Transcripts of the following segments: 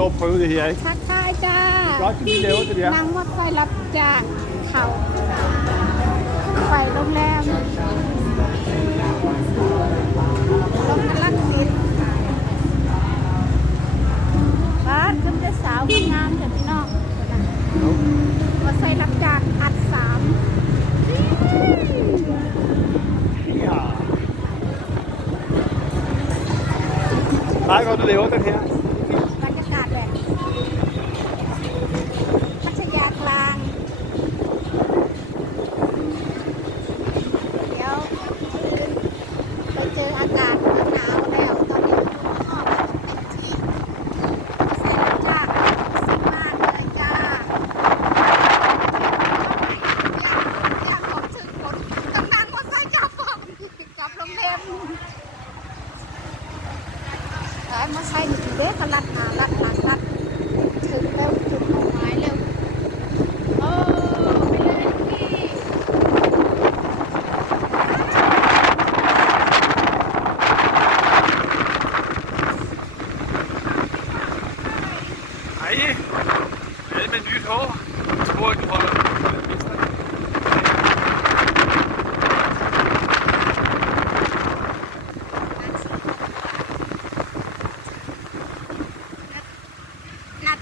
står og prøve det her, ikke? ทักทายจ้า Godt, at vi laver det der. นั่งรถไฟรับจากเขาไฟโรงแรมลงมาลักสิตบ้านขึ้นจะสาวงามๆเถอะพี่น้องรถไฟรับจากอัดสาม Ja. Meget godt, du laver den her. บรรยากาศแบบพัทยากลาง เดี๋ยวไปเจออากาศหนาวแล้วตอนนี้ออกที่เซ็นจ้าสิบมากเลยจ้าอยากบอกถึงผลกำนันว่าใส่กลับฝั่งกลับโรงแรมไอ้ มาใส่ดีเด้ก็รัดหารัดหลังรัดถึงแล้วจุดมุ่งหมายเร็วโอ้ไปเลยพี่ Hej. Hvad med nyt hår? Tror du holder? นา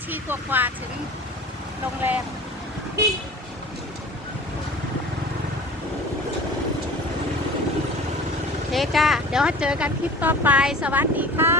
ทีกว่าๆถึงโรงแรมเคก้าเดี๋ยวเจอกันคลิปต่อไป สวัสดีค่ะ